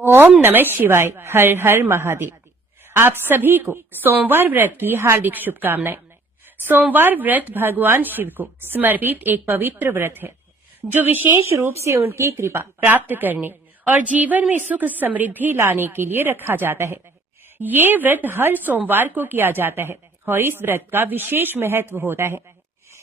ओम नमः शिवाय। हर हर महादेव। आप सभी को सोमवार व्रत की हार्दिक शुभकामनाएं। सोमवार व्रत भगवान शिव को समर्पित एक पवित्र व्रत है, जो विशेष रूप से उनकी कृपा प्राप्त करने और जीवन में सुख समृद्धि लाने के लिए रखा जाता है। ये व्रत हर सोमवार को किया जाता है और इस व्रत का विशेष महत्व होता है।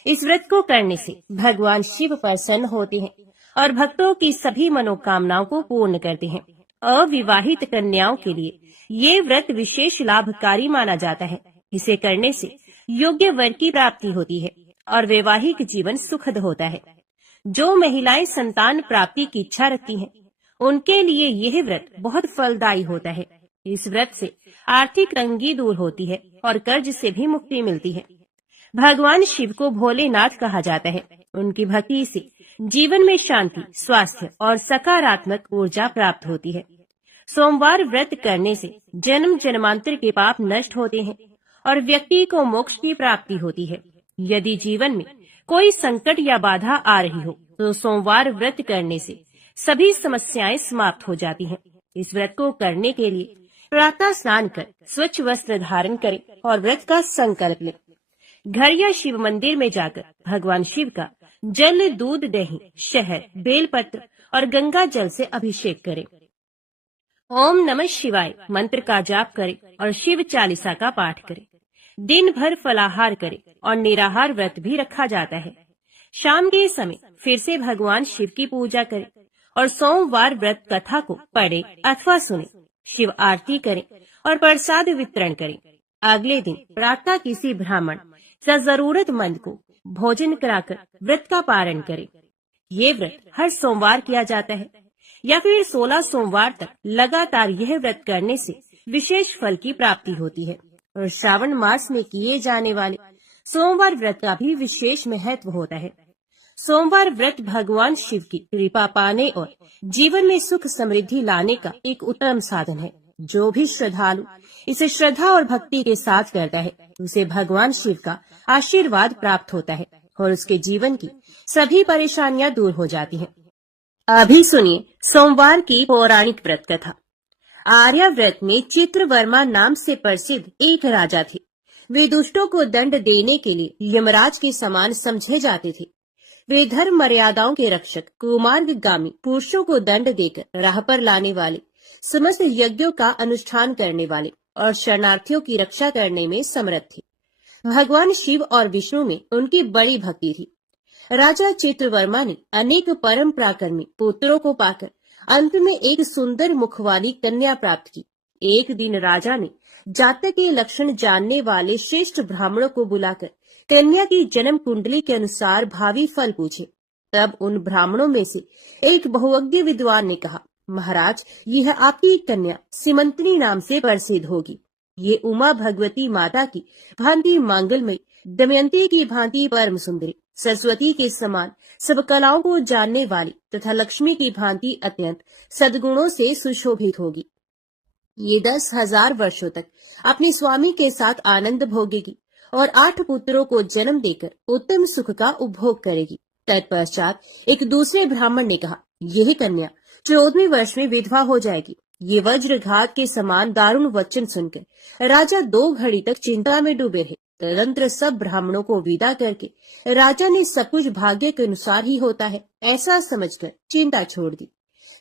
इस व्रत को करने से भगवान शिव प्रसन्न होते हैं और भक्तों की सभी मनोकामनाओं को पूर्ण करते हैं। अविवाहित कन्याओं के लिए ये व्रत विशेष लाभकारी माना जाता है। इसे करने से योग्य वर की प्राप्ति होती है और वैवाहिक जीवन सुखद होता है। जो महिलाएं संतान प्राप्ति की इच्छा रखती हैं, उनके लिए यह व्रत बहुत फलदायी होता है। इस व्रत से आर्थिक तंगी दूर होती है और कर्ज से भी मुक्ति मिलती है। भगवान शिव को भोलेनाथ कहा जाता है। उनकी भक्ति से जीवन में शांति, स्वास्थ्य और सकारात्मक ऊर्जा प्राप्त होती है। सोमवार व्रत करने से जन्म जन्मांतर के पाप नष्ट होते हैं और व्यक्ति को मोक्ष की प्राप्ति होती है। यदि जीवन में कोई संकट या बाधा आ रही हो, तो सोमवार व्रत करने से सभी समस्याएं समाप्त हो जाती हैं। इस व्रत को करने के लिए प्रातः स्नान कर स्वच्छ वस्त्र धारण करें और व्रत का संकल्प लें। घर या शिव मंदिर में जाकर भगवान शिव का जल, दूध, दही, शहद, बेलपत्र और गंगा जल से अभिषेक करें। ओम नमः शिवाय मंत्र का जाप करें और शिव चालीसा का पाठ करें। दिन भर फलाहार करें और निराहार व्रत भी रखा जाता है। शाम के समय फिर से भगवान शिव की पूजा करें और सोमवार व्रत कथा को पढ़ें अथवा सुने। शिव आरती करें और प्रसाद वितरण करें। अगले दिन प्रातः किसी ब्राह्मण या जरूरतमंद को भोजन कराकर व्रत का पारण करें। ये व्रत हर सोमवार किया जाता है या फिर 16 सोमवार तक लगातार यह व्रत करने से विशेष फल की प्राप्ति होती है। और श्रावण मास में किए जाने वाले सोमवार व्रत का भी विशेष महत्व होता है। सोमवार व्रत भगवान शिव की कृपा पाने और जीवन में सुख समृद्धि लाने का एक उत्तम साधन है। जो भी श्रद्धालु इसे श्रद्धा और भक्ति के साथ करता है, उसे भगवान शिव का आशीर्वाद प्राप्त होता है और उसके जीवन की सभी परेशानियां दूर हो जाती हैं। अभी सुनिए सोमवार की पौराणिक व्रत कथा। आर्या व्रत में चित्रवर्मा नाम से प्रसिद्ध एक राजा थे। वे दुष्टों को दंड देने के लिए यमराज के समान समझे जाते थे। वे धर्म मर्यादाओं के रक्षक, कुमार्गगामी पुरुषों को दंड देकर राह पर लाने वाले, समस्त यज्ञों का अनुष्ठान करने वाले और शरणार्थियों की रक्षा करने में समर्थ थे। भगवान शिव और विष्णु में उनकी बड़ी भक्ति थी। राजा चित्रवर्मा ने अनेक परम पराक्रमी पुत्रों को पाकर अंत में एक सुंदर मुख वाली कन्या प्राप्त की। एक दिन राजा ने जातक के लक्षण जानने वाले श्रेष्ठ ब्राह्मणों को बुलाकर कन्या की जन्म कुंडली के अनुसार भावी फल पूछे। तब उन ब्राह्मणों में से एक बहुज्ञ विद्वान ने कहा, महाराज, यह आपकी कन्या सीमंतनी नाम से प्रसिद्ध होगी। ये उमा भगवती माता की भांति मांगलमयी, दमयंती की भांति परम सुंदरी, सरस्वती के समान सब कलाओं को जानने वाली तथा लक्ष्मी की भांति अत्यंत सद्गुणों से सुशोभित होगी। ये 10,000 वर्षों तक अपने स्वामी के साथ आनंद भोगेगी और 8 पुत्रों को जन्म देकर उत्तम सुख का उपभोग करेगी। तत्पश्चात एक दूसरे ब्राह्मण ने कहा, यही कन्या 14वें वर्ष में विधवा हो जाएगी। ये वज्रघात के समान दारुण वचन सुनकर राजा 2 घड़ी तक चिंता में डूबे रहे। तदनंतर सब ब्राह्मणों को विदा करके राजा ने सब कुछ भाग्य के अनुसार ही होता है ऐसा समझकर चिंता छोड़ दी।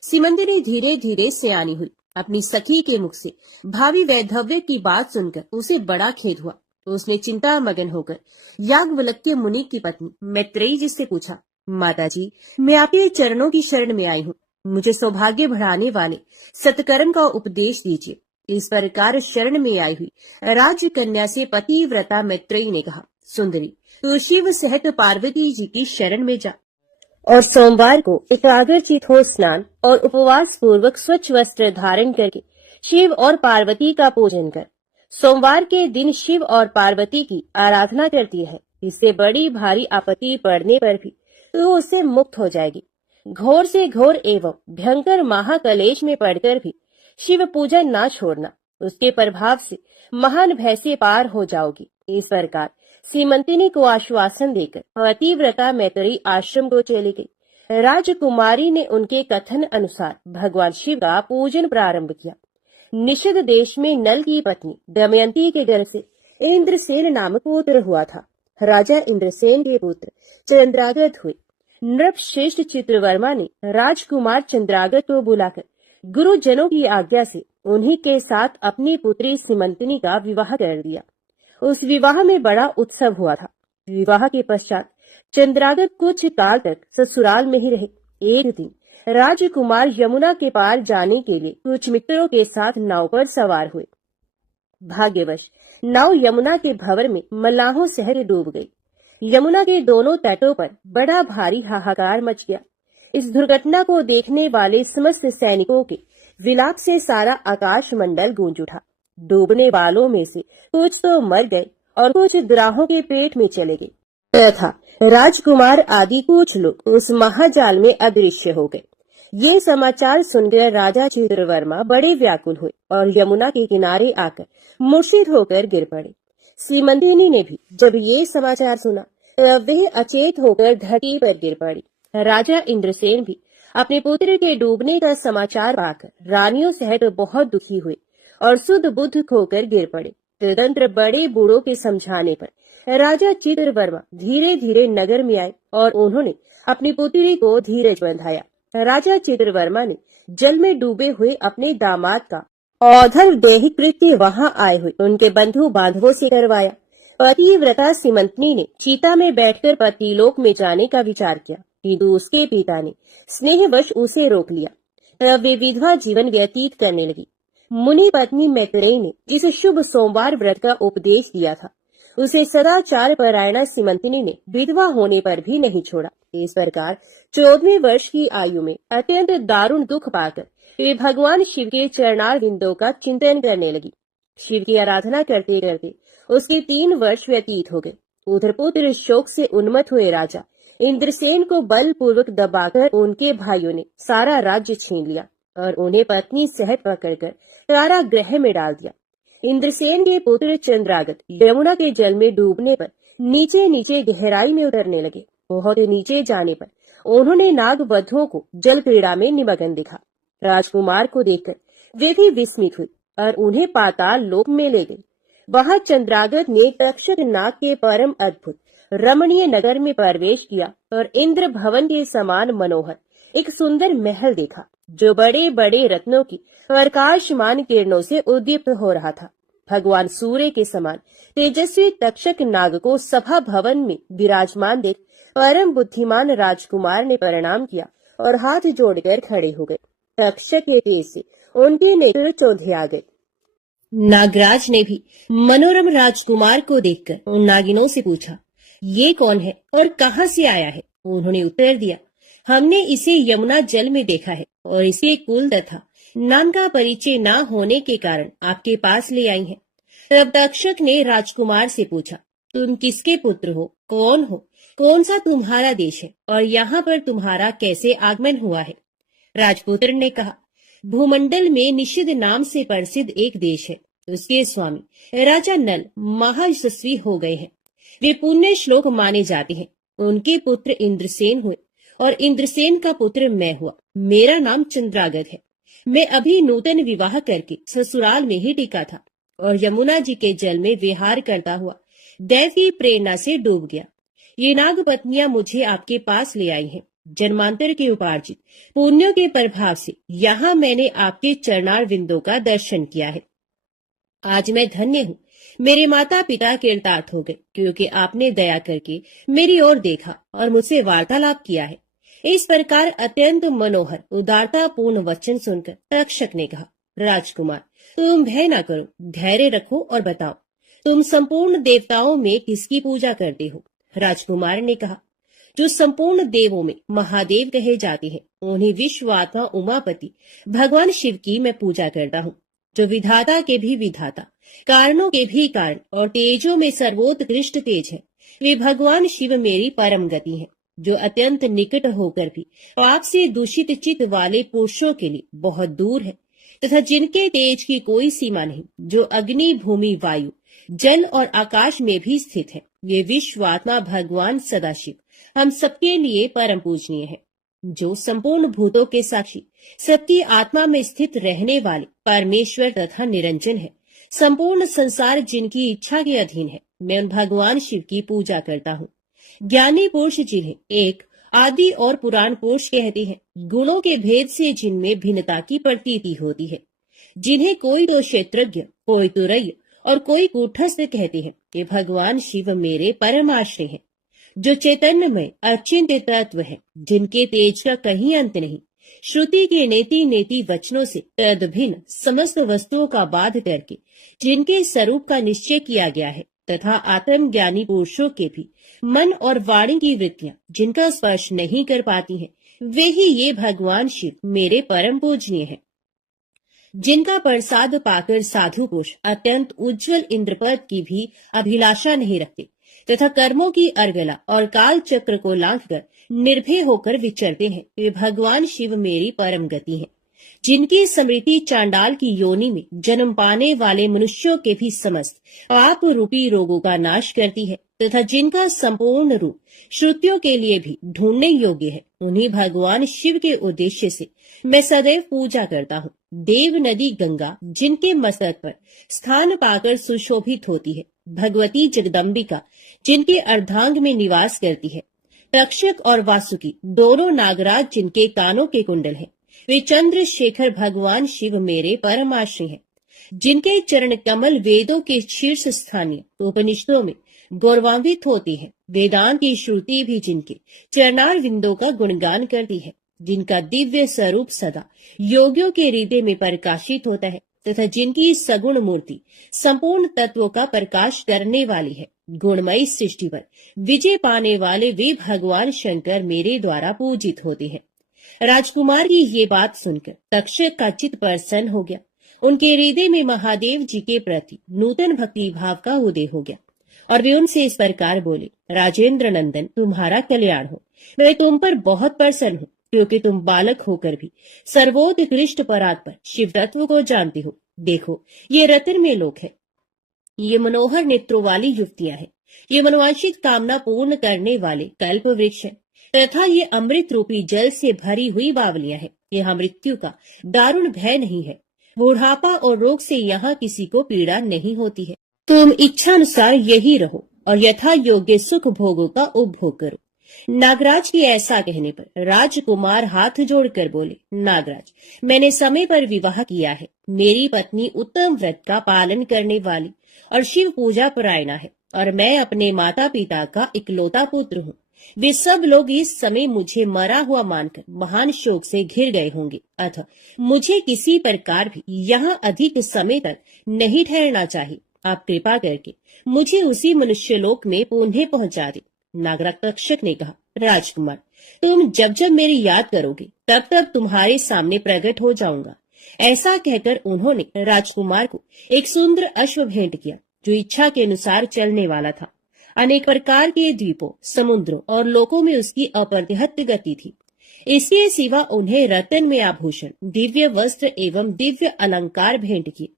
सीमंतनी धीरे धीरे सयानी हुई। अपनी सखी के मुख से भावी वैधव्य की बात सुनकर उसे बड़ा खेद हुआ। तो उसने चिंता मगन होकर याज्ञवल्क्य मुनि की पत्नी मैत्रेयी जी से पूछा, माताजी, मैं आपके चरणों की शरण में आई हूँ। मुझे सौभाग्य बढ़ाने वाले सत्कर्म का उपदेश दीजिए। इस प्रकार शरण में आई हुई राजकन्या से पतिव्रता मैत्रेयी ने कहा, सुंदरी, तू शिव सहित पार्वती जी की शरण में जा और सोमवार को एकाग्रचित हो स्नान और उपवास पूर्वक स्वच्छ वस्त्र धारण करके शिव और पार्वती का पूजन कर। सोमवार के दिन शिव और पार्वती की आराधना करती है। इससे बड़ी भारी आपत्ति पड़ने पर भी तो उससे मुक्त हो जाएगी। घोर से घोर एवं भयंकर महाकलेश में पड़कर भी शिव पूजन ना छोड़ना। उसके प्रभाव से महान भय से पार हो जाओगी। इस प्रकार सीमंतिनी को आश्वासन देकर पतिव्रता मैत्रेयी आश्रम को चली गई। राजकुमारी ने उनके कथन अनुसार भगवान शिव का पूजन प्रारंभ किया। निषद देश में नल की पत्नी दमयंती के गर्भ से इंद्रसेन नामक पुत्र हुआ था। राजा इंद्रसेन के पुत्र चंद्रागत हुए। नृपश्रेष्ठ चित्रवर्मा ने राजकुमार चंद्रागत को बुलाकर गुरुजनों की आज्ञा से उन्हीं के साथ अपनी पुत्री सीमंतिनी का विवाह कर दिया। उस विवाह में बड़ा उत्सव हुआ था। विवाह के पश्चात चंद्रागत कुछ काल तक ससुराल में ही रहे। एक दिन राजकुमार यमुना के पार जाने के लिए कुछ मित्रों के साथ नाव पर सवार हुए। भाग्यवश नाव यमुना के भंवर में मल्लाहों सहित डूब गई। यमुना के दोनों तटों पर बड़ा भारी हाहाकार मच गया। इस दुर्घटना को देखने वाले समस्त सैनिकों के विलाप से सारा आकाश मंडल गूंज उठा। डूबने वालों में से कुछ तो मर गए और कुछ ग्राहों के पेट में चले गए तथा राजकुमार आदि कुछ लोग उस महाजाल में अदृश्य हो गए। ये समाचार सुनकर राजा चित्रवर्मा बड़े व्याकुल हुए और यमुना के किनारे आकर मूर्छित होकर गिर पड़े। सीमंतिनी ने भी जब ये समाचार सुना तब वह अचेत होकर धरती पर गिर पड़ी। राजा इंद्रसेन भी अपने पुत्र के डूबने का समाचार पाकर रानियों सहित बहुत दुखी हुए और शुद्ध बुद्ध खोकर गिर पड़े। तदंतर बड़े बूढ़ों के समझाने पर राजा चित्रवर्मा धीरे धीरे नगर में आए और उन्होंने अपनी पुत्री को धीरज बंधाया। राजा चित्रवर्मा ने जल में डूबे हुए अपने दामाद का औधर देह कृत्य वहां आए हुए उनके बंधु बांधवों से करवाया। पतिव्रता सीमंतिनी ने चीता में बैठकर पतिलोक में जाने का विचार किया, किंतु उसके पिता ने स्नेहवश उसे रोक लिया। तब वे विधवा जीवन व्यतीत करने लगी। मुनि पत्नी मैत्रेयी ने जिस शुभ सोमवार व्रत का उपदेश दिया था उसे सदाचार परायणा सीमंतिनी ने विधवा होने पर भी नहीं छोड़ा। इस प्रकार 14वें वर्ष की आयु में अत्यंत दारुण दुख पाकर वे भगवान शिव के चरणार बिंदों का चिंतन करने लगी। शिव की आराधना करते करते उसके 3 वर्ष व्यतीत हो गए। उधर पुत्र शोक से उन्मत्त हुए राजा इंद्रसेन को बलपूर्वक दबाकर उनके भाइयों ने सारा राज्य छीन लिया और उन्हें पत्नी सहित पकड़कर कारागृह में डाल दिया। इंद्रसेन के पुत्र चंद्रागत यमुना के जल में डूबने पर नीचे नीचे गहराई में उतरने लगे। बहुत नीचे जाने पर उन्होंने नागवधों को जल क्रीड़ा में निमग्न देखा। राजकुमार को देखकर वे भी विस्मित हुए और उन्हें पाताल लोक में ले गए। वहां चंद्रागत ने तक्षक नाग के परम अद्भुत रमणीय नगर में प्रवेश किया और इंद्र भवन के समान मनोहर एक सुंदर महल देखा, जो बड़े बड़े रत्नों की प्रकाशमान किरणों से उद्दीप्त हो रहा था। भगवान सूर्य के समान तेजस्वी तक्षक नाग को सभा भवन में विराजमान देख परम बुद्धिमान राजकुमार ने प्रणाम किया और हाथ जोड़कर खड़े हो गए। तक्षक के तेज से उनके नेत्र चौंधे आ गए। नागराज ने भी मनोरम राजकुमार को देखकर उन नागिनों से पूछा, ये कौन है और कहाँ से आया है? उन्होंने उत्तर दिया, हमने इसे यमुना जल में देखा है और इसके कुल तथा नाम का परिचय न होने के कारण आपके पास ले आई हैं। तब तक्षक ने राजकुमार से पूछा, तुम किसके पुत्र हो, कौन हो, कौन सा तुम्हारा देश है और यहाँ पर तुम्हारा कैसे आगमन हुआ है? राजपुत्र ने कहा, भूमंडल में निषद नाम से प्रसिद्ध एक देश है। उसके स्वामी राजा नल महायशस्वी हो गए हैं। वे पुण्य श्लोक माने जाते हैं। उनके पुत्र इंद्रसेन हुए और इंद्रसेन का पुत्र मैं हुआ। मेरा नाम चंद्रागत है। मैं अभी नूतन विवाह करके ससुराल में ही टिका था और यमुना जी के जल में विहार करता हुआ दैव की प्रेरणा से डूब गया। ये नाग पत्नियां मुझे आपके पास ले आई हैं। जन्मांतर के उपार्जित पुण्यों के प्रभाव से यहाँ मैंने आपके चरणार बिंदों का दर्शन किया है। आज मैं धन्य हूँ। मेरे माता पिता कृतार्थ हो गए, क्योंकि आपने दया करके मेरी ओर देखा और मुझसे वार्तालाप किया है। इस प्रकार अत्यंत मनोहर उदारता पूर्ण वचन सुनकर तक्षक ने कहा, राजकुमार तुम भय न करो, धैर्य रखो और बताओ, तुम संपूर्ण देवताओं में किसकी पूजा करते हो? राजकुमार ने कहा, जो संपूर्ण देवों में महादेव कहे जाते हैं उन्हें विश्वात्मा उमापति भगवान शिव की मैं पूजा करता हूँ, जो विधाता के भी विधाता, कारणों के भी कारण और तेजों में सर्वोत्कृष्ट तेज है। वे भगवान शिव मेरी परम गति है, जो अत्यंत निकट होकर भी पाप से दूषित चित्त वाले पुरुषों के लिए बहुत दूर है, तथा जिनके तेज की कोई सीमा नहीं, जो अग्नि, भूमि, वायु, जल और आकाश में भी स्थित है। ये विश्वात्मा भगवान सदाशिव हम सबके लिए परम पूजनीय है। जो संपूर्ण भूतों के साक्षी, सबकी आत्मा में स्थित रहने वाले परमेश्वर तथा निरंजन है। संपूर्ण संसार जिनकी इच्छा के अधीन है, मैं उन भगवान शिव की पूजा करता हूँ। ज्ञानी पुरुष जिन्हें एक आदि और पुराण पुरुष कहते हैं, गुणों के भेद से जिनमें भिन्नता की प्रतीति होती है, जिन्हें कोई तो क्षेत्रज्ञ, कोई तुरैय और कोई कूटस्थ कहते हैं, ये भगवान शिव मेरे परम आश्रय है। जो चैतन्यमय अचिंत्य तत्व है, जिनके तेज का कहीं अंत नहीं, श्रुति के नेति नेति वचनों से तद भिन्न समस्त वस्तुओं का बाध करके जिनके स्वरूप का निश्चय किया गया है, तथा आत्म ज्ञानी पुरुषों के भी मन और वाणी की वृत्तियां जिनका स्पर्श नहीं कर पाती हैं, वे ही ये भगवान शिव मेरे परम पूजनीय है। जिनका प्रसाद पाकर साधु पुरुष अत्यंत उज्जवल इंद्रपद की भी अभिलाषा नहीं रखते, तथा कर्मों की अर्गला और काल चक्र को लांघकर निर्भय होकर विचरते हैं, वे भगवान शिव मेरी परम गति है। जिनकी स्मृति चांडाल की योनि में जन्म पाने वाले मनुष्यों के भी समस्त पाप रूपी रोगों का नाश करती है, तथा जिनका संपूर्ण रूप श्रुतियों के लिए भी ढूंढने योग्य है, उन्हीं भगवान शिव के उद्देश्य से मैं सदैव पूजा करता हूँ। देव नदी गंगा जिनके मस्तक पर स्थान पाकर सुशोभित होती है, भगवती जगदम्बिका जिनके अर्धांग में निवास करती है, तक्षक और वासुकी दोनों नागराज जिनके कानों के कुंडल हैं, वे चंद्रशेखर भगवान शिव मेरे परमाश्रय हैं। जिनके चरण कमल वेदों के शीर्ष स्थानीय उपनिषदों में गौरवान्वित होती है, वेदांत की श्रुति भी जिनके चरणार विंदों का गुणगान करती है, जिनका दिव्य स्वरूप सदा योगियों के हृदय में प्रकाशित होता है, तथा जिनकी सगुण मूर्ति संपूर्ण तत्वों का प्रकाश करने वाली है, गुणमयी सृष्टि पर विजय पाने वाले वे भगवान शंकर मेरे द्वारा पूजित होते हैं। राजकुमार की ये बात सुनकर तक्षक का चित्त प्रसन्न हो गया। उनके हृदय में महादेव जी के प्रति नूतन भक्ति भाव का उदय हो गया और वे उनसे इस प्रकार बोले, राजेंद्र नंदन, तुम्हारा कल्याण हो। मैं तुम पर बहुत प्रसन्न हूँ, क्योंकि तुम बालक होकर भी सर्वोत्कृष्ट परात्पर शिव तत्व को जानते हो। देखो, ये रत्न में लोक है, ये मनोहर नेत्रों वाली युवतियां हैं, ये मनोवांछित कामना पूर्ण करने वाले कल्प वृक्ष है, तथा ये अमृत रूपी जल से भरी हुई बावलियां हैं। यहाँ मृत्यु का दारुण भय नहीं है, बुढ़ापा और रोग से यहाँ किसी को पीड़ा नहीं होती है। तुम इच्छा अनुसार यही रहो और यथा योग्य सुख भोगों का उपभोग करो। नागराज के ऐसा कहने पर राजकुमार हाथ जोड़कर बोले, नागराज, मैंने समय पर विवाह किया है। मेरी पत्नी उत्तम व्रत का पालन करने वाली और शिव पूजा परायणा है, और मैं अपने माता पिता का इकलौता पुत्र हूँ। वे सब लोग इस समय मुझे मरा हुआ मानकर महान शोक से घिर गए होंगे, अतः मुझे किसी प्रकार भी यहाँ अधिक समय तक नहीं ठहरना चाहिए। आप कृपा करके मुझे उसी मनुष्यलोक में पुनः पहुँचा दे। नागराज तक्षक ने कहा, राजकुमार, तुम जब जब मेरी याद करोगे तब तब तुम्हारे सामने प्रकट हो जाऊंगा। ऐसा कहकर उन्होंने राजकुमार को एक सुंदर अश्व भेंट किया, जो इच्छा के अनुसार चलने वाला था। अनेक प्रकार के द्वीपों, समुद्रों और लोकों में उसकी अप्रतिहत गति थी। इसके सिवा उन्हें रत्न में आभूषण, दिव्य वस्त्र एवं दिव्य अलंकार भेंट किए।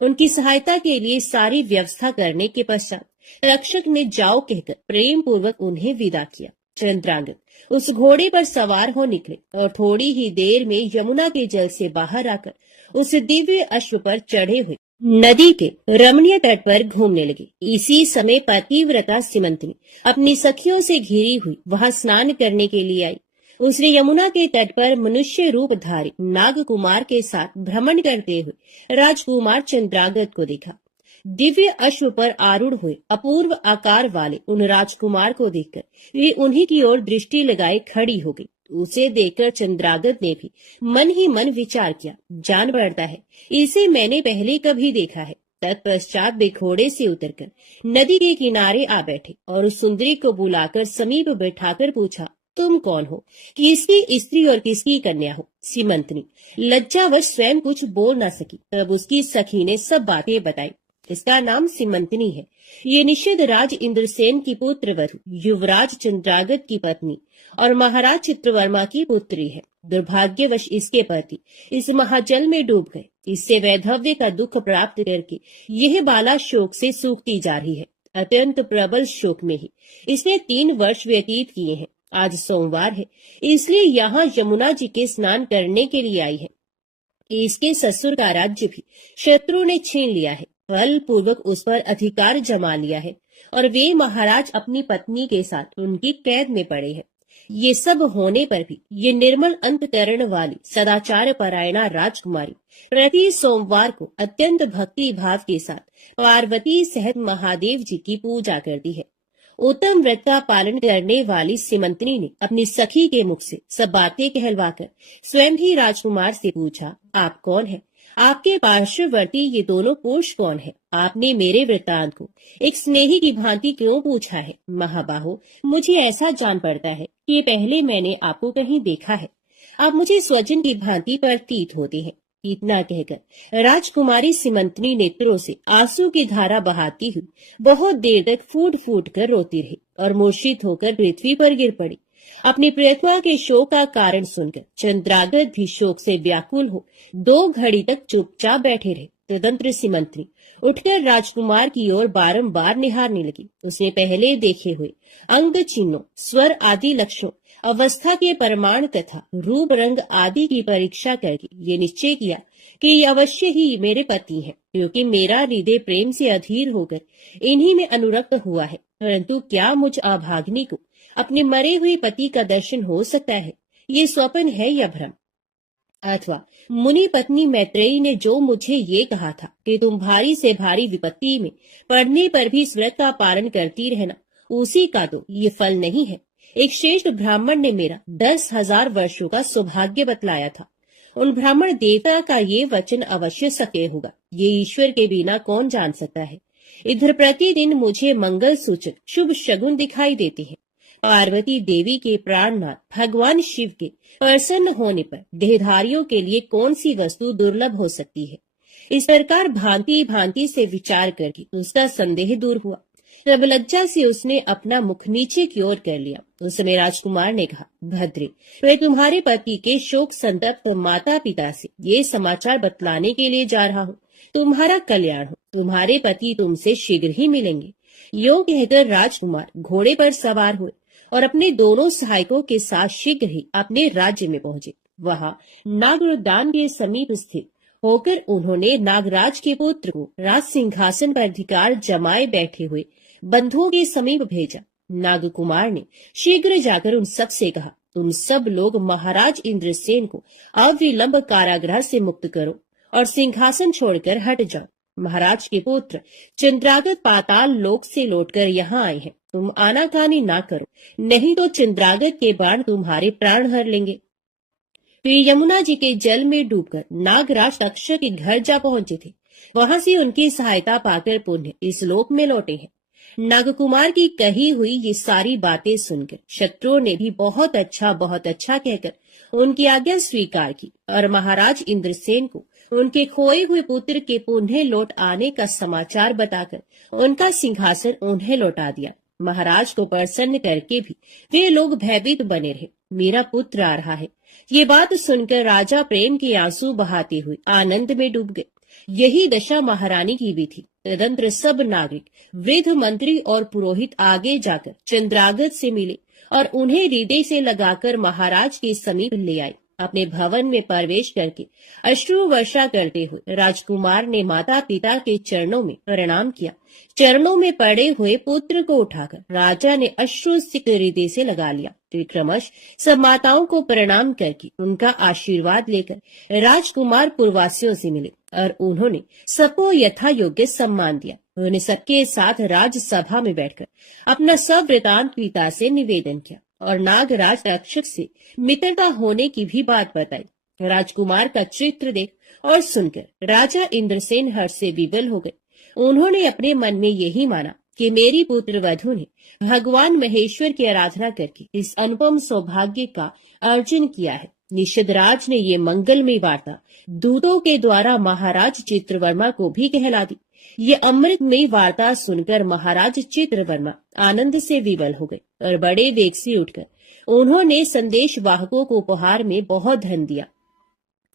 उनकी सहायता के लिए सारी व्यवस्था करने के पश्चात रक्षक ने जाओ कहकर प्रेम पूर्वक उन्हें विदा किया। चंद्रांगद उस घोड़े पर सवार हो निकले और थोड़ी ही देर में यमुना के जल से बाहर आकर उस दिव्य अश्व पर चढ़े हुए नदी के रमणीय तट पर घूमने लगे। इसी समय पतिव्रता सीमंतनी अपनी सखियों से घिरी हुई वहां स्नान करने के लिए आई। उसने यमुना के तट पर मनुष्य रूप धारी नाग कुमार के साथ भ्रमण करते हुए राजकुमार चंद्रांगद को देखा। दिव्य अश्व पर आरूढ़ हुए अपूर्व आकार वाले उन राजकुमार को देखकर वे उन्हीं की ओर दृष्टि लगाए खड़ी हो गई। उसे देखकर चंद्रांगद ने भी मन ही मन विचार किया, जान पड़ता है इसे मैंने पहले कभी देखा है। तत्पश्चात वे घोड़े से उतरकर नदी के किनारे आ बैठे और उस सुंदरी को बुलाकर समीप बैठाकर पूछा, तुम कौन हो, किसकी स्त्री और किसकी कन्या हो? सीमंतनी लज्जावश स्वयं कुछ बोल न सकी। तब उसकी सखी ने सब बातें बताई। इसका नाम सीमंतनी है। ये निषद राज इंद्रसेन की पुत्र वधु, युवराज चंद्रांगद की पत्नी और महाराज चित्रवर्मा की पुत्री है। दुर्भाग्यवश इसके पति इस महाजल में डूब गए। इससे वैधव्य का दुख प्राप्त करके यह बाला शोक से सूखती जा रही है। अत्यंत प्रबल शोक में ही इसने 3 वर्ष व्यतीत किए हैं आज सोमवार है, इसलिए यहाँ यमुना जी के स्नान करने के लिए आई है। इसके ससुर का राज्य भी शत्रु ने छीन लिया है, बलपूर्वक उस पर अधिकार जमा लिया है और वे महाराज अपनी पत्नी के साथ उनकी कैद में पड़े हैं। ये सब होने पर भी ये निर्मल अंतकरण वाली सदाचार परायणा राजकुमारी प्रति सोमवार को अत्यंत भक्ति भाव के साथ पार्वती सहित महादेव जी की पूजा करती है। उत्तम व्रत का पालन करने वाली सीमंतनी ने अपनी सखी के मुख से सब बातें कहलवाकर स्वयं ही राजकुमार से पूछा, आप कौन है? आपके पार्श्ववर्ती ये दोनों पुरुष कौन है? आपने मेरे वृत्तांत को एक स्नेही की भांति क्यों पूछा है? महाबाहो, मुझे ऐसा जान पड़ता है कि पहले मैंने आपको कहीं देखा है। आप मुझे स्वजन की भांति प्रतीत होते हैं। इतना कहकर राजकुमारी सीमंतनी नेत्रों से आंसू की धारा बहाती हुई बहुत देर तक फूट फूट कर रोती रही और मूर्छित होकर पृथ्वी पर गिर पड़ी। अपनी प्रियतमा के शोक का कारण सुनकर चंद्रागत भी शोक से व्याकुल हो 2 घड़ी तक चुपचाप बैठे रहे। तदंतर सीमंतनी उठकर राजकुमार की ओर बारंबार निहारने लगी। उसने पहले देखे हुए अंग चिन्हों, स्वर आदि लक्षणों, अवस्था के प्रमाण तथा रूप रंग आदि की परीक्षा करके ये निश्चय किया कि ये अवश्य ही मेरे पति हैं, क्योंकि मेरा हृदय प्रेम से अधीर होकर इन्हीं में अनुरक्त हुआ है। परंतु क्या मुझ अभागिनी को अपने मरे हुए पति का दर्शन हो सकता है? ये स्वप्न है या भ्रम? अथवा मुनि पत्नी मैत्रेयी ने जो मुझे ये कहा था कि तुम भारी से भारी विपत्ति में पड़ने पर भी इस व्रत का पालन करती रहना, उसी का तो ये फल नहीं है। एक श्रेष्ठ ब्राह्मण ने मेरा 10,000 वर्षों का सौभाग्य बतलाया था। उन ब्राह्मण देवता का ये वचन अवश्य सत्य होगा, ये ईश्वर के बिना कौन जान सकता है। इधर प्रतिदिन मुझे मंगल सूचक शुभ शगुन दिखाई देते हैं। पार्वती देवी के प्राणनाथ भगवान शिव के प्रसन्न होने पर देहधारियों के लिए कौन सी वस्तु दुर्लभ हो सकती है? इस प्रकार भांति भांति से विचार करके उसका संदेह दूर हुआ। तब लज्जा से उसने अपना मुख नीचे की ओर कर लिया। उस समय राजकुमार ने कहा, भद्रे, मैं तुम्हारे पति के शोक संतप्त माता पिता से ये समाचार बतलाने के लिए जा रहा हूँ। तुम्हारा कल्याण हो, तुम्हारे पति तुमसे शीघ्र ही मिलेंगे। यो कहकर राजकुमार घोड़े पर सवार हुए और अपने दोनों सहायकों के साथ शीघ्र ही अपने राज्य में पहुंचे। वहाँ नागरोद्यान के समीप स्थित होकर उन्होंने नागराज के पुत्र को राज सिंहासन पर अधिकार जमाए बैठे हुए बंधुओं के समीप भेजा। नागकुमार ने शीघ्र जाकर उन सब से कहा, तुम सब लोग महाराज इंद्रसेन को अविलंब कारागृह से मुक्त करो और सिंहासन छोड़कर हट जाओ। महाराज के पुत्र चंद्रागत पाताल लोक से लौटकर यहाँ आए हैं। तुम आनाकानी ना करो, नहीं तो चंद्रागत के बाण तुम्हारे प्राण हर लेंगे। फिर यमुना जी के जल में डूबकर नागराज तक्षक के घर जा पहुंचे थे। वहां से उनकी सहायता पाकर पुण्य इस लोक में लौटे हैं। नागकुमार की कही हुई ये सारी बातें सुनकर शत्रुओं ने भी बहुत अच्छा कहकर उनकी आज्ञा स्वीकार की और महाराज इंद्रसेन को उनके खोए हुए पुत्र के पुनः लौट आने का समाचार बताकर उनका सिंहासन उन्हें लौटा दिया। महाराज को प्रसन्न करके भी वे लोग भयभीत बने रहे। मेरा पुत्र आ रहा है, ये बात सुनकर राजा प्रेम के आंसू बहाते हुए आनंद में डूब गए। यही दशा महारानी की भी थी। तदंतर सब नागरिक, वृद्ध, मंत्री और पुरोहित आगे जाकर चंद्रागत से मिले और उन्हें हृदय से लगाकर महाराज के समीप ले आए। अपने भवन में प्रवेश करके अश्रु वर्षा करते हुए राजकुमार ने माता पिता के चरणों में प्रणाम किया। चरणों में पड़े हुए पुत्र को उठाकर राजा ने अश्रु सिक्त हृदय से लगा लिया। क्रमश सब माताओं को प्रणाम करके उनका आशीर्वाद लेकर राजकुमार पूर्ववासियों से मिले और उन्होंने सबको यथा योग्य सम्मान दिया। उन्होंने सबके साथ राजसभा में बैठकर अपना सब वृतांत पिता से निवेदन किया और नागराज रक्षक से मित्रता होने की भी बात बताई। राजकुमार का चित्र देख और सुनकर राजा इंद्रसेन हर्ष से विवल हो गए। उन्होंने अपने मन में यही माना कि मेरी पुत्र वधु ने भगवान महेश्वर की आराधना करके इस अनुपम सौभाग्य का अर्जन किया है। निषदराज ने ये मंगलमय वार्ता दूतों के द्वारा महाराज चित्रवर्मा को भी कहला दी। ये अमृतमय वार्ता सुनकर महाराज चित्रवर्मा आनंद से विवल हो गए और बड़े वेग से उठकर उन्होंने संदेश वाहकों को उपहार में बहुत धन दिया।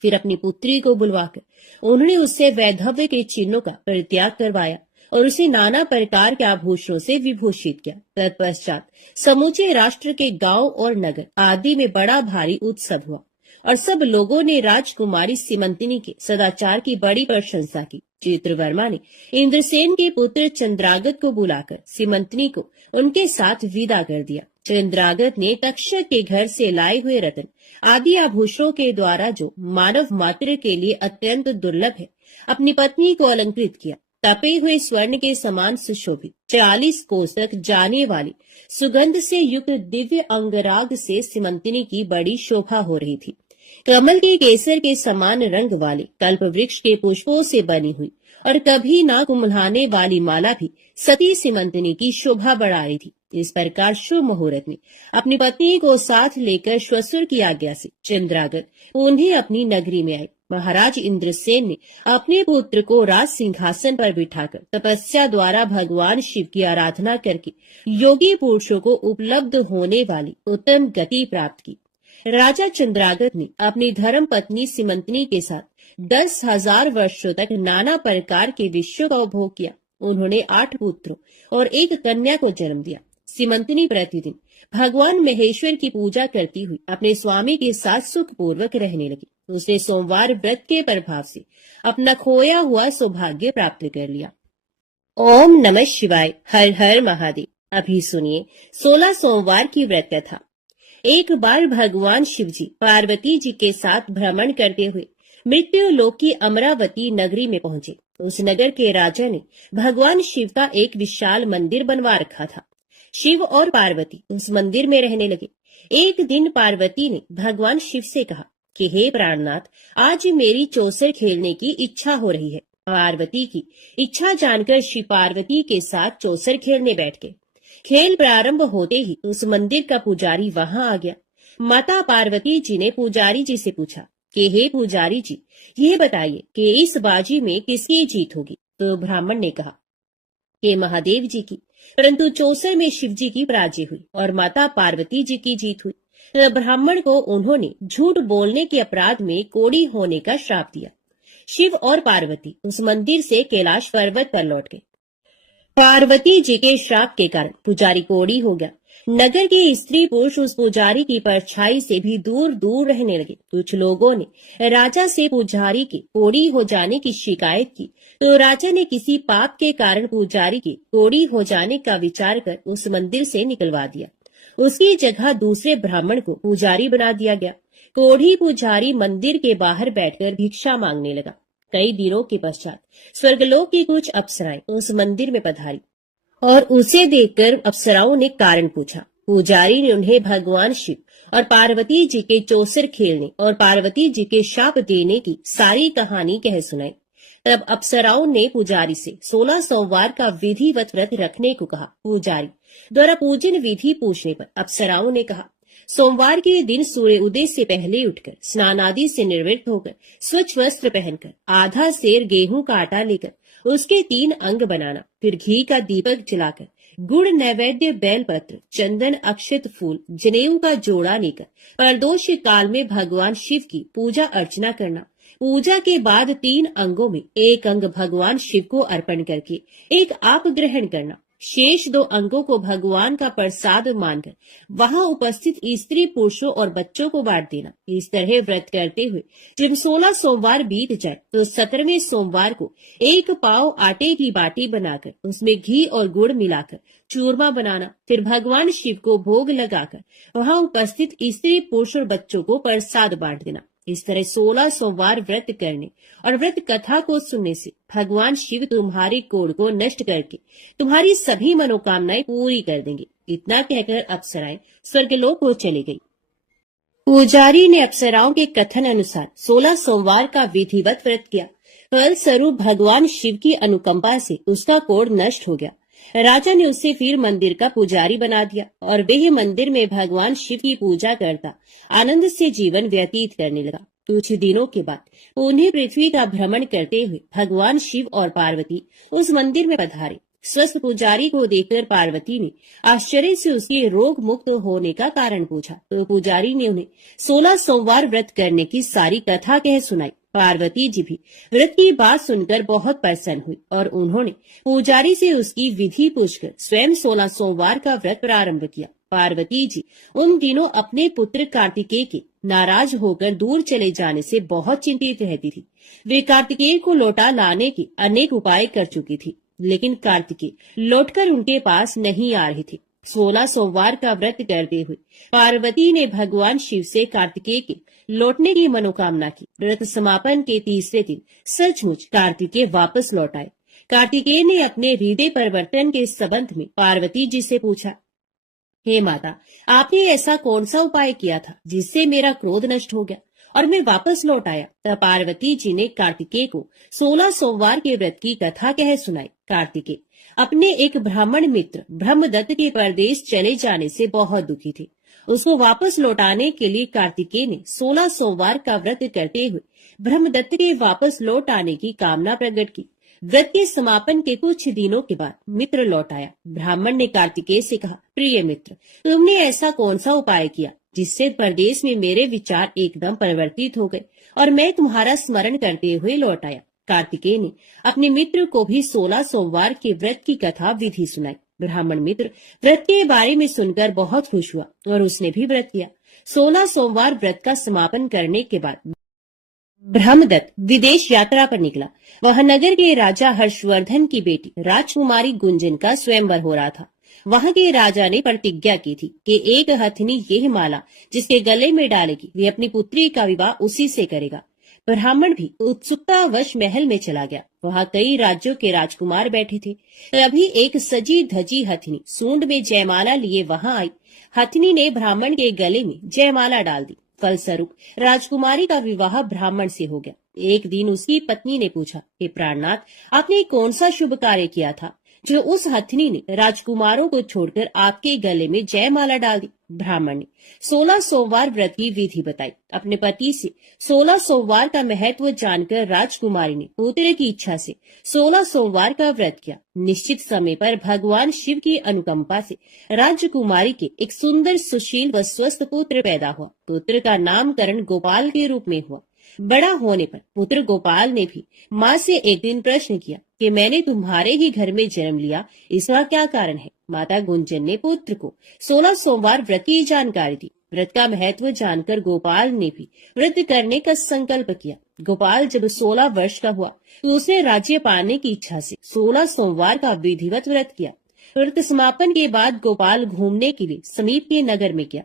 फिर अपनी पुत्री को बुलवाकर उन्होंने उससे वैधव्य के चिन्हों का परित्याग करवाया और उसे नाना प्रकार के आभूषणों से विभूषित किया। तत्पश्चात समूचे राष्ट्र के गांव और नगर आदि में बड़ा भारी उत्सव हुआ और सब लोगों ने राजकुमारी सीमंतिनी के सदाचार की बड़ी प्रशंसा की। चित्रवर्मा ने इंद्रसेन के पुत्र चंद्रागत को बुलाकर सीमंतिनी को उनके साथ विदा कर दिया। चंद्रागत ने तक्षक के घर से लाए हुए रत्न आदि आभूषणों के द्वारा, जो मानव मात्र के लिए अत्यंत दुर्लभ है, अपनी पत्नी को अलंकृत किया। तपे हुए स्वर्ण के समान सुशोभित 40 कोस तक जाने वाली सुगंध से युक्त दिव्य अंगराग से सीमंतिनी की बड़ी शोभा हो रही थी। कमल के केसर के समान रंग वाले कल्प वृक्ष के पुष्पों से बनी हुई और कभी ना कुम्हलाने वाली माला भी सती सीमंतिनी की शोभा बढ़ा रही थी। इस प्रकार शुभ मुहूर्त में अपनी पत्नी को साथ लेकर श्वशुर की आज्ञा से चंद्रागत उन्हें अपनी नगरी में आए। महाराज इंद्रसेन ने अपने पुत्र को राज सिंहासन पर बिठाकर तपस्या द्वारा भगवान शिव की आराधना करके योगी पुरुषों को उपलब्ध होने वाली उत्तम गति प्राप्त की। राजा चंद्रागत ने अपनी धर्म पत्नी सीमंतिनी के साथ 10,000 वर्षों तक नाना प्रकार के विषयों का उपभोग किया। उन्होंने 8 पुत्रों और 1 कन्या को जन्म दिया। सीमंतिनी प्रतिदिन भगवान महेश्वर की पूजा करती हुई अपने स्वामी के साथ सुखपूर्वक रहने लगी। उसने सोमवार व्रत के प्रभाव से अपना खोया हुआ सौभाग्य प्राप्त कर लिया। ओम नमः शिवाय। हर हर महादेव। अभी सुनिए 16 सोमवार की व्रत कथा। एक बार भगवान शिवजी पार्वती जी के साथ भ्रमण करते हुए मृत्यु लोक की अमरावती नगरी में पहुंचे। उस नगर के राजा ने भगवान शिव का एक विशाल मंदिर बनवा रखा था। शिव और पार्वती उस मंदिर में रहने लगे। एक दिन पार्वती ने भगवान शिव से कहा कि हे प्राणनाथ, आज मेरी चौसर खेलने की इच्छा हो रही है। पार्वती की इच्छा जानकर शिव पार्वती के साथ चौसर खेलने बैठ गए। खेल प्रारंभ होते ही उस मंदिर का पुजारी वहां आ गया। माता पार्वती जी ने पुजारी जी से पूछा कि हे पुजारी जी, ये बताइए कि इस बाजी में किसकी जीत होगी। तो ब्राह्मण ने कहा कि महादेव जी की, परंतु चौसर में शिव जी की पराजय हुई और माता पार्वती जी की जीत हुई। तो ब्राह्मण को उन्होंने झूठ बोलने के अपराध में कोढ़ी होने का श्राप दिया। शिव और पार्वती उस मंदिर से कैलाश पर्वत पर लौट गए। पार्वती जी के श्राप के कारण पुजारी कोढ़ी हो गया। नगर के स्त्री पुरुष उस पुजारी की परछाई से भी दूर दूर रहने लगे। कुछ लोगों ने राजा से पुजारी के कोढ़ी हो जाने की शिकायत की, तो राजा ने किसी पाप के कारण पुजारी के कोढ़ी हो जाने का विचार कर उस मंदिर से निकलवा दिया। उसकी जगह दूसरे ब्राह्मण को पुजारी बना दिया गया। कोढ़ी पुजारी मंदिर के बाहर बैठकर भिक्षा मांगने लगा। कई दिनों के पश्चात स्वर्गलोक की कुछ अप्सराएं उस मंदिर में पधारी और उसे देखकर अप्सराओं ने कारण पूछा। पुजारी ने उन्हें भगवान शिव और पार्वती जी के चौसर खेलने और पार्वती जी के शाप देने की सारी कहानी कह सुनाई। तब अप्सराओं ने पुजारी से 16 सोमवार का विधिवत व्रत रखने को कहा। पुजारी द्वारा पूजन विधि पूछने पर अप्सराओं ने कहा, सोमवार के दिन सूर्य उदय से पहले उठकर स्नान आदि से निवृत्त होकर स्वच्छ वस्त्र पहनकर आधा सेर गेहूं का आटा लेकर उसके 3 अंग बनाना, फिर घी का दीपक जलाकर गुड़ नैवेद्य बेलपत्र चंदन अक्षत फूल जनेऊ का जोड़ा लेकर प्रदोष काल में भगवान शिव की पूजा अर्चना करना। पूजा के बाद 3 अंगों में एक अंग भगवान शिव को अर्पण करके एक आप ग्रहण करना। शेष 2 अंगों को भगवान का प्रसाद मानकर वहां उपस्थित स्त्री पुरुषों और बच्चों को बांट देना। इस तरह व्रत करते हुए जब 16 सोमवार बीत जाए तो 17वें सोमवार को 1 पाव आटे की बाटी बनाकर उसमें घी और गुड़ मिलाकर चूरमा बनाना। फिर भगवान शिव को भोग लगाकर वहां उपस्थित स्त्री पुरुष और बच्चों को प्रसाद बांट देना। इस तरह 16 सोमवार व्रत करने और व्रत कथा को सुनने से भगवान शिव तुम्हारी कोढ़ को नष्ट करके तुम्हारी सभी मनोकामनाएं पूरी कर देंगे। इतना कहकर अप्सराएं स्वर्गलोक को चली गई। पुजारी ने अप्सराओं के कथन अनुसार 16 सोमवार का विधिवत व्रत किया। फलस्वरूप भगवान शिव की अनुकंपा से उसका कोढ़ नष्ट हो गया। राजा ने उसे फिर मंदिर का पुजारी बना दिया और वह मंदिर में भगवान शिव की पूजा करता आनंद से जीवन व्यतीत करने लगा। कुछ दिनों के बाद उन्हें पृथ्वी का भ्रमण करते हुए भगवान शिव और पार्वती उस मंदिर में पधारे। स्वस्थ पुजारी को देखकर पार्वती ने आश्चर्य से उसके रोग मुक्त होने का कारण पूछा तो पुजारी ने उन्हें 16 सोमवार व्रत करने की सारी कथा कह सुनाई। पार्वती जी भी व्रत की बात सुनकर बहुत प्रसन्न हुई और उन्होंने पुजारी से उसकी विधि पूछकर स्वयं 16 सोमवार का व्रत प्रारंभ किया। पार्वती जी उन दिनों अपने पुत्र कार्तिकेय के नाराज होकर दूर चले जाने से बहुत चिंतित रहती थी। वे कार्तिकेय को लौटा लाने के अनेक उपाय कर चुकी थी, लेकिन कार्तिकेय लौटकर उनके पास नहीं आ रहे थे। 16 सोमवार का व्रत करते हुए पार्वती ने भगवान शिव से कार्तिकेय के लौटने की मनोकामना की। व्रत समापन के तीसरे दिन सचमुच कार्तिकेय वापस लौट आए। कार्तिकेय ने अपने हृदय परिवर्तन के संबंध में पार्वती जी से पूछा, हे माता, आपने ऐसा कौन सा उपाय किया था जिससे मेरा क्रोध नष्ट हो गया और मैं वापस लौट आया? तब पार्वती जी ने कार्तिकेय को 16 सोमवार के व्रत की कथा कह सुनाई। कार्तिकेय अपने एक ब्राह्मण मित्र ब्रह्मदत्त के परदेश चले जाने से बहुत दुखी थे। उसको वापस लौटाने के लिए कार्तिकेय ने 16 सोमवार का व्रत करते हुए ब्रह्मदत्त के वापस लौट आने की कामना प्रकट की। व्रत के समापन के कुछ दिनों के बाद मित्र लौट आया। ब्राह्मण ने कार्तिकेय से कहा, प्रिय मित्र, तुमने ऐसा कौन सा उपाय किया जिससे परदेश में मेरे विचार एकदम परिवर्तित हो गए और मैं तुम्हारा स्मरण करते हुए लौट आया? कार्तिकेय ने अपने मित्र को भी 16 सोमवार के व्रत की कथा विधि सुनाई। ब्राह्मण मित्र व्रत के बारे में सुनकर बहुत खुश हुआ और उसने भी व्रत किया। 16 सोमवार व्रत का समापन करने के बाद ब्रह्मदत्त विदेश यात्रा पर निकला। वह नगर के राजा हर्षवर्धन की बेटी राजकुमारी गुंजन का स्वयंवर हो रहा था। वहां के राजा ने प्रतिज्ञा की थी कि एक हथिनी यह माला जिसके गले में डालेगी वे अपनी पुत्री का विवाह उसी से करेगा। ब्राह्मण भी उत्सुकतावश महल में चला गया। वहां कई राज्यों के राजकुमार बैठे थे। तभी एक सजी धजी हथिनी सूंड में जयमाला लिए वहां आई। हथिनी ने ब्राह्मण के गले में जयमाला डाल दी। फलस्वरूप राजकुमारी का विवाह ब्राह्मण से हो गया। एक दिन उसकी पत्नी ने पूछा, हे प्राणनाथ, आपने कौन सा शुभ कार्य किया था जो उस हथिनी ने राजकुमारों को छोड़कर आपके गले में जयमाला डाल दी? ब्राह्मण ने 16 सोमवार व्रत की विधि बताई। अपने पति से 16 सोमवार का महत्व जानकर राजकुमारी ने पुत्र की इच्छा से 16 सोमवार का व्रत किया। निश्चित समय पर भगवान शिव की अनुकंपा से राजकुमारी के एक सुंदर, सुशील व स्वस्थ पुत्र पैदा हुआ। पुत्र का नामकरण गोपाल के रूप में हुआ। बड़ा होने पर पुत्र गोपाल ने भी माँ से एक दिन प्रश्न किया कि मैंने तुम्हारे ही घर में जन्म लिया, इसका क्या कारण है? माता गुंजन ने पुत्र को 16 सोमवार व्रत की जानकारी दी। व्रत का महत्व जानकर गोपाल ने भी व्रत करने का संकल्प किया। गोपाल जब 16 वर्ष का हुआ तो उसने राज्य पाने की इच्छा से 16 सोमवार का विधिवत व्रत किया। व्रत समापन के बाद गोपाल घूमने के लिए समीप के नगर में गया।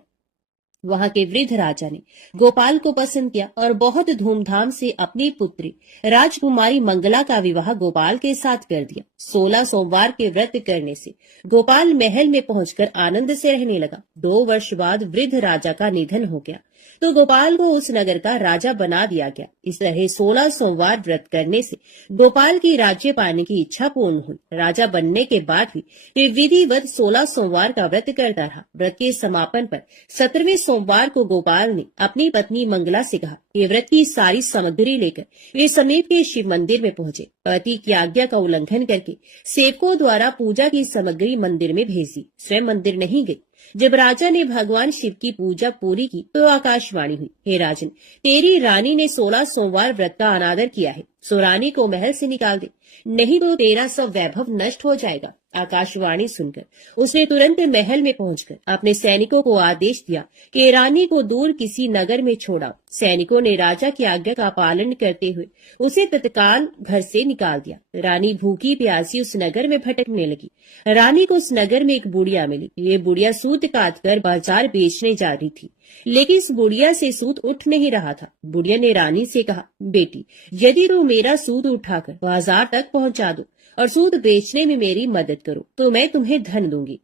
वहां के वृद्ध राजा ने गोपाल को पसंद किया और बहुत धूमधाम से अपनी पुत्री राजकुमारी मंगला का विवाह गोपाल के साथ कर दिया। 16 सोमवार के व्रत करने से गोपाल महल में पहुंचकर आनंद से रहने लगा। 2 वर्ष बाद वृद्ध राजा का निधन हो गया तो गोपाल को उस नगर का राजा बना दिया गया। इस तरह 16 सोमवार व्रत करने से गोपाल की राज्य पाने की इच्छा पूर्ण हुई। राजा बनने के बाद भी वे विधिवत 16 सोमवार का व्रत करता रहा। व्रत के समापन पर 17वें सोमवार को गोपाल ने अपनी पत्नी मंगला से कहा कि व्रत की सारी सामग्री लेकर वे समीप के शिव मंदिर में पहुंचे। पति की आज्ञा का उल्लंघन करके सेवकों द्वारा पूजा की सामग्री मंदिर में भेज दी, स्वयं मंदिर नहीं गई। जब राजा ने भगवान शिव की पूजा पूरी की तो आकाशवाणी हुई, हे राजन, तेरी रानी ने 16 सोमवार व्रत का अनादर किया है, सो रानी को महल से निकाल दे, नहीं तो तेरा सब वैभव नष्ट हो जाएगा। आकाशवाणी सुनकर उसने तुरंत महल में पहुंचकर अपने सैनिकों को आदेश दिया कि रानी को दूर किसी नगर में छोड़ाओ। सैनिकों ने राजा की आज्ञा का पालन करते हुए उसे तत्काल घर से निकाल दिया। रानी भूखी प्यासी उस नगर में भटकने लगी। रानी को उस नगर में एक बुढ़िया मिली। ये बुढ़िया सूत काट कर बाजार बेचने जा रही थी, लेकिन इस बुढ़िया से सूत उठ नहीं रहा था। बुढ़िया ने रानी से कहा, बेटी, यदि तुम मेरा सूत उठाकर बाजार तक पहुंचा दो और सूत बेचने में मेरी मदद करो तो मैं तुम्हें धन दूंगी।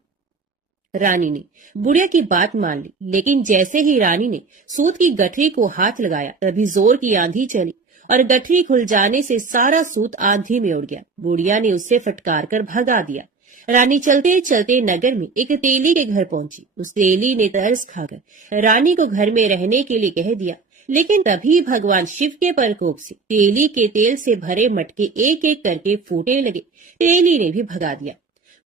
रानी ने बुढ़िया की बात मान ली, लेकिन जैसे ही रानी ने सूत की गठरी को हाथ लगाया तभी जोर की आंधी चली और गठरी खुल जाने से सारा सूत आंधी में उड़ गया। बुढ़िया ने उसे फटकार कर भगा दिया। रानी चलते चलते नगर में एक तेली के घर पहुंची। उस तेली ने तरस खाकर रानी को घर में रहने के लिए कह दिया, लेकिन तभी भगवान शिव के प्रकोप से तेली के तेल से भरे मटके एक एक करके फूटने लगे। तेली ने भी भगा दिया।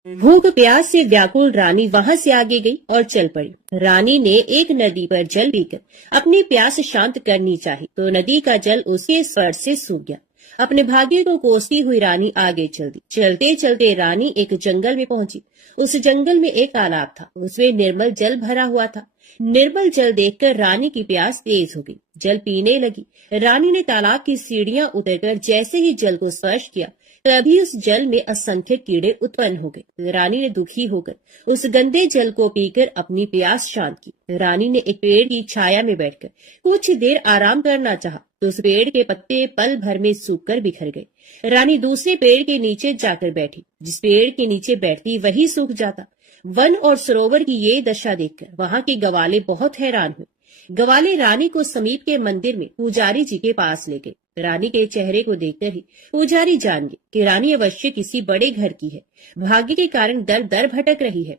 भूख प्यास से व्याकुल रानी वहां से आगे गई और चल पड़ी। रानी ने एक नदी पर जल पीकर अपनी प्यास शांत करनी चाही तो नदी का जल उसके स्पर्श से सूख गया। अपने भाग्य को कोसती हुई रानी आगे चल दी। चलते चलते रानी एक जंगल में पहुंची। उस जंगल में एक तालाब था, उसमें निर्मल जल भरा हुआ था। निर्मल जल देखकर रानी की प्यास तेज हो गई, जल पीने लगी। रानी ने तालाब की सीढ़ियां उतरकर जैसे ही जल को स्पर्श किया तभी उस जल में असंख्य कीड़े उत्पन्न हो गए। रानी ने दुखी होकर उस गंदे जल को पीकर अपनी प्यास शांत की। रानी ने एक पेड़ की छाया में बैठकर कुछ देर आराम करना चाहा तो उस पेड़ के पत्ते पल भर में सूखकर बिखर गए। रानी दूसरे पेड़ के नीचे जाकर बैठी। जिस पेड़ के नीचे बैठती वही सूख जाता। वन और सरोवर की ये दशा देखकर वहां के गवाले बहुत हैरान हुए। गवाले रानी को समीप के मंदिर में पुजारी जी के पास ले गए। रानी के चेहरे को देखकर ही पुजारी जान गए कि रानी अवश्य किसी बड़े घर की है, भाग्य के कारण दर दर भटक रही है।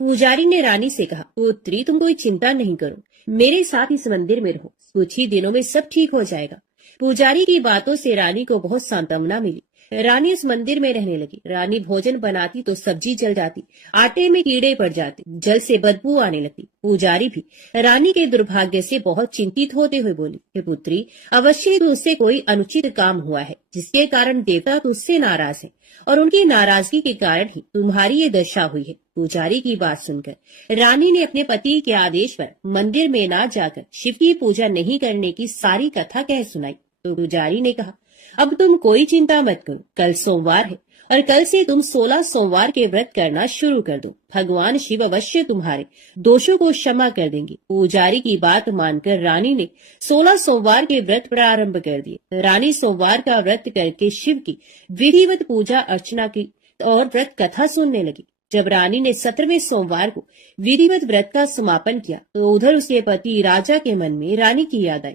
पुजारी ने रानी से कहा, पुत्री तुम कोई चिंता नहीं करो, मेरे साथ इस मंदिर में रहो, कुछ ही दिनों में सब ठीक हो जाएगा। पुजारी की बातों से रानी को बहुत सांत्वना मिली। रानी उस मंदिर में रहने लगी। रानी भोजन बनाती तो सब्जी जल जाती, आटे में कीड़े पड़ जाते, जल से बदबू आने लगती। पुजारी भी रानी के दुर्भाग्य से बहुत चिंतित होते हुए बोली, हे पुत्री, अवश्य तुझसे कोई अनुचित काम हुआ है जिसके कारण देवता तुझसे नाराज है और उनकी नाराजगी के कारण ही तुम्हारी ये दशा हुई है। पुजारी की बात सुनकर रानी ने अपने पति के आदेश पर मंदिर में न जाकर शिव की पूजा नहीं करने की सारी कथा कह सुनाई। तो पुजारी ने कहा, अब तुम कोई चिंता मत करो, कल सोमवार है और कल से तुम 16 सोमवार के व्रत करना शुरू कर दो। भगवान शिव अवश्य तुम्हारे दोषों को क्षमा कर देंगे। पुजारी की बात मानकर रानी ने 16 सोमवार के व्रत प्रारंभ कर दिए। रानी सोमवार का व्रत करके शिव की विधिवत पूजा अर्चना की और व्रत कथा सुनने लगी। जब रानी ने 17वें सोमवार को विधिवत व्रत का समापन किया तो उधर उसके पति राजा के मन में रानी की याद आई।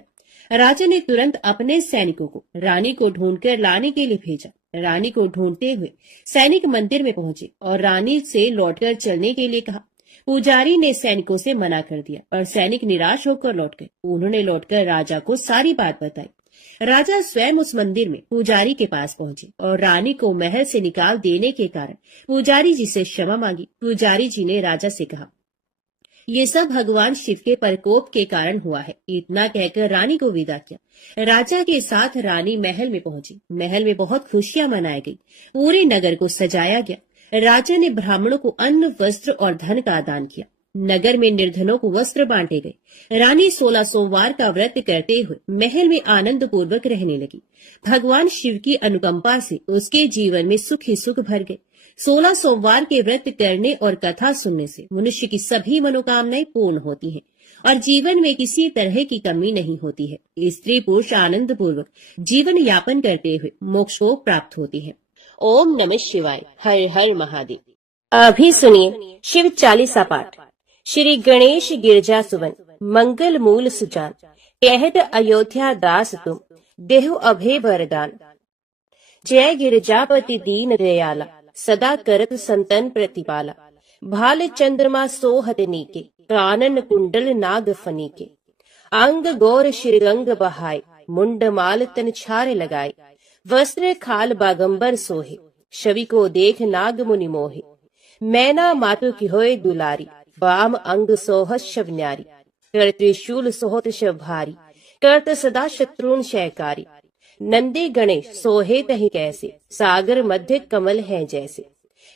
राजा ने तुरंत अपने सैनिकों को रानी को ढूंढकर लाने के लिए भेजा। रानी को ढूंढते हुए सैनिक मंदिर में पहुंचे और रानी से लौटकर चलने के लिए कहा। पुजारी ने सैनिकों से मना कर दिया और सैनिक निराश होकर लौट गए। उन्होंने लौटकर राजा को सारी बात बताई। राजा स्वयं उस मंदिर में पुजारी के पास पहुंचे और रानी को महल से निकाल देने के कारण पुजारी जी से क्षमा मांगी। पुजारी जी ने राजा से कहा, ये सब भगवान शिव के प्रकोप के कारण हुआ है। इतना कहकर रानी को विदा किया। राजा के साथ रानी महल में पहुंची। महल में बहुत खुशियां मनाई गई। पूरे नगर को सजाया गया। राजा ने ब्राह्मणों को अन्न, वस्त्र और धन का दान किया। नगर में निर्धनों को वस्त्र बांटे गए। रानी 16 सोमवार का व्रत करते हुए महल में आनंद पूर्वक रहने लगी। भगवान शिव की अनुकंपा से उसके जीवन में सुख ही सुख भर गए। 16 सोमवार के व्रत करने और कथा सुनने से मनुष्य की सभी मनोकामनाएं पूर्ण होती हैं और जीवन में किसी तरह की कमी नहीं होती है। स्त्री पुरुष आनंद पूर्वक जीवन यापन करते हुए मोक्ष को प्राप्त होती है। ओम नमः शिवाय। हर हर महादेव। अभी सुनिए शिव चालीसा पाठ। श्री गणेश गिरजा सुवन मंगल मूल सुजान, कहत अयोध्या दास तुम देहु अभय वरदान। जय गिरजापति दीन दयाला, सदा करत संतन प्रतिपाला। भाल चंद्रमा सोहत नीके, कानन कुंडल नाग फनीके। अंग गौर श्रीरंग बहाय, मुंड माल तन छारे लगाए। वस्त्र खाल बागंबर सोहे, छवि को देख नाग मुनि मोहे। मैना मातु की होए दुलारी, वाम अंग सोहत शव न्यारी। कर त्रिशूल सोहत शव भारी, करत सदा शत्रुन शयकारी। नंदी गणेश सोहे तही कैसे, सागर मध्य कमल है जैसे।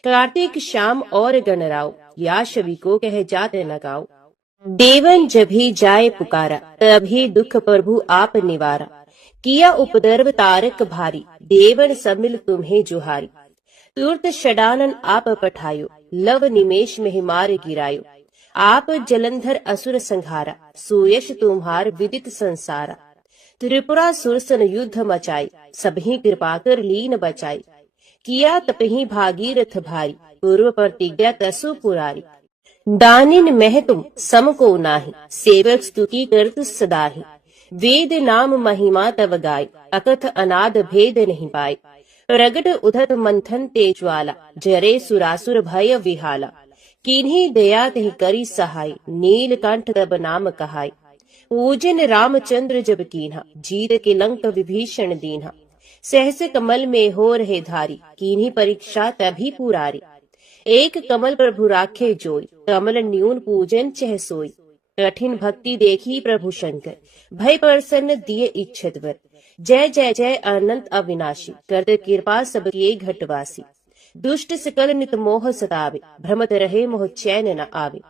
कार्तिक शाम और गणराव, या छवि को कह जात लगाओ। देवन जभी जाए पुकारा, तभी दुख प्रभु आप निवारा। किया उपद्रव तारक भारी, देवन सब मिल तुम्हें जुहारी। तुरत षडानन आप पठायो, लव निमेश में मार गिरायो। आप जलंधर असुर संहारा, सुयश तुम्हार विदित संसारा। त्रिपुरा सुरसन युद्ध मचाई, सबही कृपा कर लीन बचाई। किया तपही भागीरथ भारी, पूर्व प्रतिज्ञा तसु पुरारी। दानिन मह तुम सम को नाहि, सेवक स्तुति करत सदाहि। वेद नाम महिमा तव गाय, अकथ अनाद भेद नहीं पाए। प्रगट उधत मंथन तेज्वाला, जरे सुरासुर भय विहाला। किन्हीं दया तहि करी सहाय, नीलकंठ तब नाम कहाय। पूजन रामचंद्र जब कीन्हा, जीत के लंक विभीषण दीन्हा। सहस कमल में हो रहे धारी, कीन्ही परीक्षा तभी पुरारी। एक कमल प्रभु राखे जोई, कमल न्यून पूजन चह सोई। कठिन भक्ति देखी प्रभु शंकर, भय प्रसन्न दिए इच्छित वर। जय जय जय अनंत अविनाशी, करत कृपा सबके घटवासी। दुष्ट सकल नित मोह सतावे, भ्रमत रहे मोह चैन न आवे।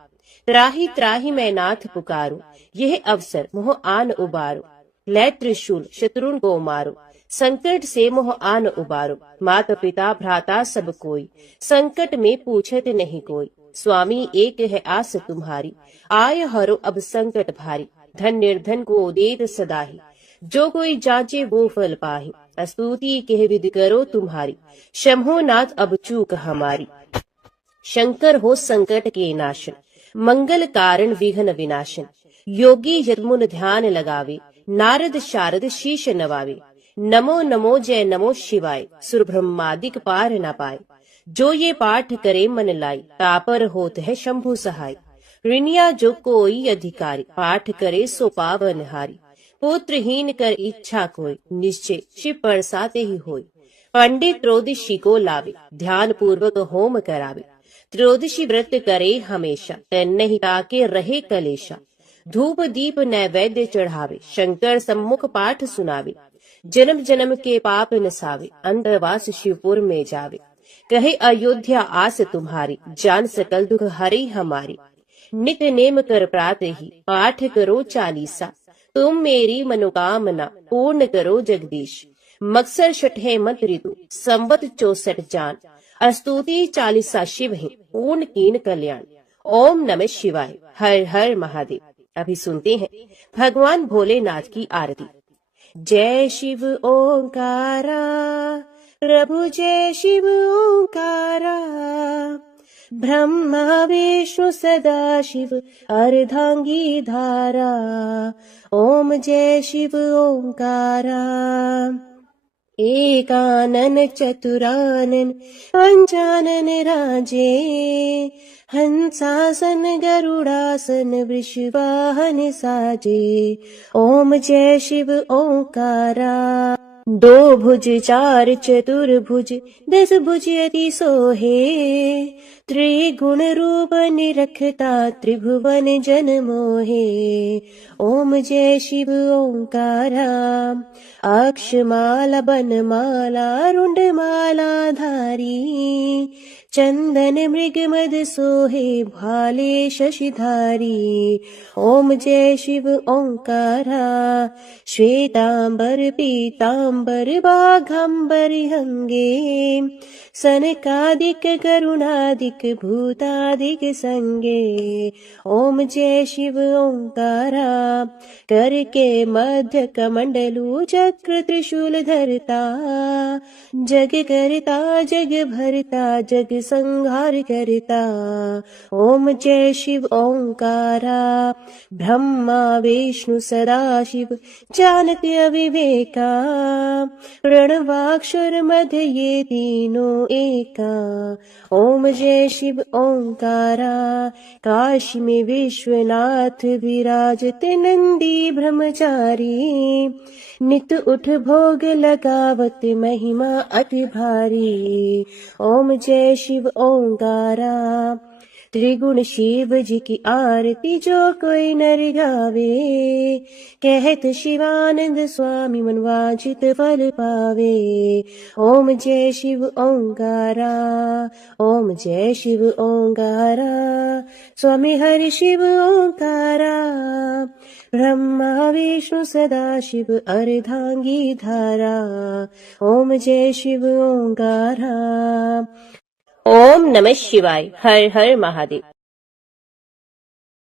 त्राही त्राही मैं नाथ पुकारू, यह अवसर मोह आन उबारो। लै त्रिशूल शत्रुन को मारो, संकट से मोह आन उबारो। माता पिता भ्राता सब कोई, संकट में पूछत नहीं कोई। स्वामी एक है आस तुम्हारी, आय हरो अब संकट भारी। धन निर्धन को देत सदाही, जो कोई जांचे वो फल पाही। स्तुति कह विधि करो तुम्हारी, शंभो नाथ अब चूक हमारी। शंकर हो संकट के नाशन, मंगल कारण विघ्न विनाशन। योगी यदमुन ध्यान लगावे, नारद शारद शीश नवावे। नमो नमो जय नमो शिवाय, सुर ब्रह्मादिक पार न पाए। जो ये पाठ करे मन लाई, तापर होत है शंभु सहाय। ऋणिया जो कोई अधिकारी, पाठ करे सो पावन हारी। पुत्रहीन कर इच्छा कोई, निश्चय शिव बरसाते ही होय। पंडित त्रयोदशी को लावे, ध्यान पूर्वक होम करावे। त्रयोदशी व्रत करे हमेशा, नहीं ताके रहे कलेशा। धूप दीप नैवेद्य चढ़ावे, शंकर सम्मुख पाठ सुनावे। जन्म जन्म के पाप नसावे, अंतरवास शिवपुर में जावे। कहे अयोध्या आस तुम्हारी, जान सकल दुख हरी हमारी। नित नेम कर प्रातः ही, पाठ करो चालीसा। तुम मेरी मनोकामना पूर्ण करो जगदीश। मकसर छठे मत ऋतु, संवत 64 जान। स्तुति चालीसा शिव ही, पूर्ण कीन कल्याण। ओम नमः शिवाय, हर हर महादेव। अभी सुनते हैं भगवान भोलेनाथ की आरती। जय शिव ओंकारा, प्रभु जय शिव ओंकारा। ब्रह्मा विष्णु सदा शिव, अर्धांगी धारा। ओम जय शिव ओंकारा। एकानन चतुरानन पंचानन राजे। हंसासन गरुड़ासन वृषवाहन साजे। ओम जय शिव ओंकारा। दो भुज चार चतुर्भुज, 10 भुज अति सोहे। त्रिगुण रूप निरखता, त्रिभुवन जन मोहे। ओम जय शिव ओंकारा। अक्षमाला बनमाला, रुंडमाला धारी। चंदन मृग मद सोहे, भाले शशिधारी। ओम जय शिव ओंकारा। श्वेतांबर पीतांबर बाघांबर अंगे। सनकादिक करुणादिक भूतादिक संगे। ओम जय शिव ओंकारा। कर के मध्य कमंडलू, चक्र त्रिशूल धरता। जग करता जग भरता, जग संहार करता। ओम जय शिव ओंकारा। ब्रह्मा विष्णु सदा शिव, जानत अविवेका। प्रणवाक्षर मध्य ये तीनों एका। ओम जय शिव ओंकारा। काशी में विश्वनाथ विराजत, नंदी ब्रह्मचारी। नित उठ भोग लगावत, महिमा अति भारी। ओम जय शिव ओंकारा। त्रिगुण शिव जी की आरती, जो कोई नर गावे। कहत शिवानंद स्वामी, मन वांछित फल पावे। ओम जय शिव ओंकारा। ओम जय शिव ओंकारा। स्वामी हरि शिव ओंकारा। ब्रह्मा विष्णु सदा शिव, अर्धांगी धारा। ओम जय शिव ओंकारा। ओम नमः शिवाय, हर हर महादेव।